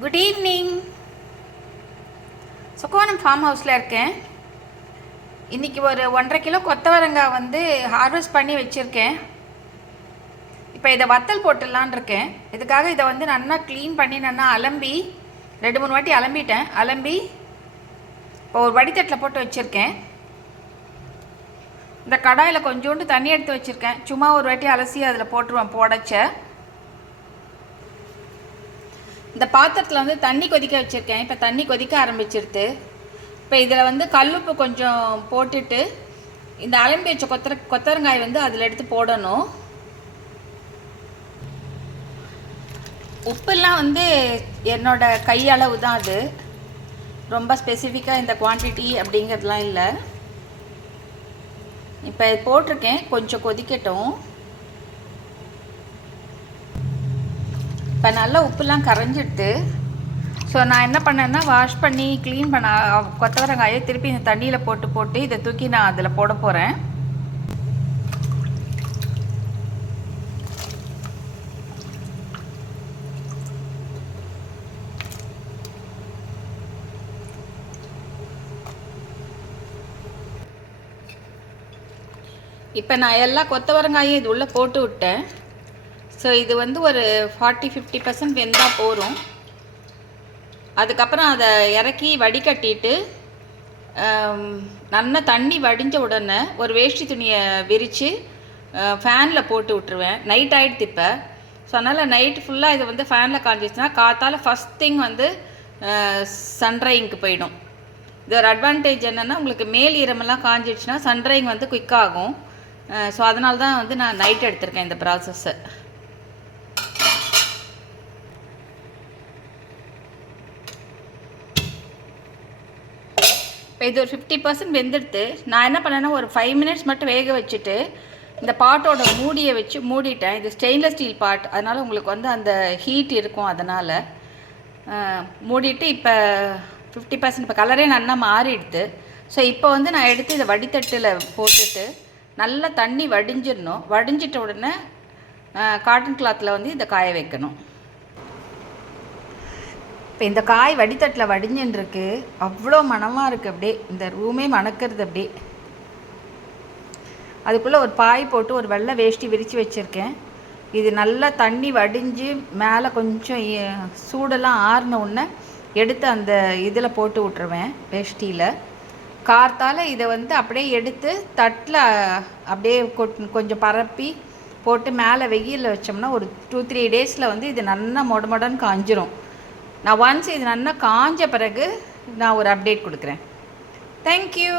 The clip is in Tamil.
Good evening. சுக்கவனம் ஃபார்ம் ஹவுஸில் இருக்கேன். இன்றைக்கி ஒரு 1.5 கிலோ கொத்தவரங்காய் வந்து ஹார்வெஸ்ட் பண்ணி வச்சுருக்கேன். இப்போ இதை வத்தல் போட்டுடலான் இருக்கேன். இதுக்காக இதை வந்து நல்லா க்ளீன் பண்ணி நல்லா அலம்பி 2-3 வாட்டி அலம்பிட்டேன். அலம்பி இப்போ ஒரு வடித்தட்டில் போட்டு வச்சுருக்கேன். இந்த கடாயில் கொஞ்சோண்டு தண்ணி எடுத்து வச்சுருக்கேன். சும்மா ஒரு வாட்டி அலசி அதில் போட்டுருவேன் போடச்ச. இந்த பாத்திரத்தில் வந்து தண்ணி கொதிக்க வச்சுருக்கேன். இப்போ தண்ணி கொதிக்க ஆரம்பிச்சிருது. இப்போ இதில் வந்து கல்லுப்பு கொஞ்சம் போட்டுட்டு இந்த அலம்பி வச்ச கொத்தவரங்காய் வந்து அதில் எடுத்து போடணும். உப்புலாம் வந்து என்னோட கையளவு தான். அது ரொம்ப ஸ்பெசிஃபிக்காக இந்த குவான்டிட்டி அப்படிங்கிறதுலாம் இல்லை. இப்போ போட்டிருக்கேன், கொஞ்சம் கொதிக்கட்டும். இப்போ நல்லா உப்புலாம் கரைஞ்சிடுது. ஸோ நான் என்ன பண்ணேன்னா வாஷ் பண்ணி க்ளீன் பண்ண கொத்தவரங்காயை திருப்பி இந்த தண்ணியில் போட்டு இதை தூக்கி நான் அதில் போட போகிறேன். இப்போ நான் எல்லா கொத்தவரங்காயும் இது உள்ளே போட்டு விட்டேன். ஸோ இது வந்து ஒரு 40-50% வெந்தால் போகும். அதுக்கப்புறம் அதை இறக்கி வடிகட்டிட்டு நல்லா தண்ணி வடிஞ்ச உடனே ஒரு வேஷ்டி துணியை விரித்து ஃபேனில் போட்டு விட்டுருவேன். நைட் ஆகிடுது இப்போ. ஸோ அதனால் நைட்டு ஃபுல்லாக இது வந்து ஃபேனில் காஞ்சிச்சுன்னா காத்தால் ஃபஸ்ட் திங் வந்து சன்ட்ரைங்க்கு போயிடும். இது ஒரு அட்வான்டேஜ் என்னென்னா, உங்களுக்கு மேல் ஈரமெல்லாம் காஞ்சிடுச்சுன்னா சன்ட்ரைங் வந்து குயிக்காகும். ஸோ அதனால தான் வந்து நான் நைட் எடுத்திருக்கேன் இந்த ப்ராசஸ்ஸை. இப்போ இது ஒரு 50% வெந்துடுத்து. நான் என்ன பண்ணேன்னா ஒரு 5 மினிட்ஸ் மட்டும் வேக வச்சுட்டு இந்த பாட்டோட மூடியை வச்சு மூடிட்டேன். இது ஸ்டெயின்லெஸ் ஸ்டீல் பாட், அதனால் உங்களுக்கு வந்து அந்த ஹீட் இருக்கும். அதனால் மூடிட்டு இப்போ 50% இப்போ கலரே நல்லா மாறிடுது. ஸோ இப்போ வந்து நான் எடுத்து இதை வடித்தட்டில் போட்டுட்டு நல்லா தண்ணி வடிஞ்சிடணும். வடிஞ்சிட்ட உடனே காட்டன் கிளாத்தில் வந்து இதை காய வைக்கணும். இப்போ இந்த காய் வடித்தட்டில் வடிஞ்சுருக்கு. அவ்வளோ மணமாக இருக்குது. அப்படியே இந்த ரூமே மணக்கிறது. அப்படியே அதுக்குள்ளே ஒரு பாய் போட்டு ஒரு வெள்ளை வேஷ்டி விரித்து வச்சுருக்கேன். இது நல்லா தண்ணி வடிஞ்சு மேலே கொஞ்சம் சூடெல்லாம் ஆறின உடனே எடுத்து அந்த இதில் போட்டு விட்ருவேன் வேஷ்டியில். கார்த்தால் இதை வந்து அப்படியே எடுத்து தட்டில் அப்படியே கொஞ்சம் பரப்பி போட்டு மேலே வெயிலில் வச்சோம்னா ஒரு 2-3 டேஸில் வந்து இது நல்லா மொடன்னு காஞ்சிரும். நான் ஒன்ஸ் இது நல்லா காஞ்ச பிறகு நான் ஒரு அப்டேட் கொடுக்குறேன். தேங்க்யூ.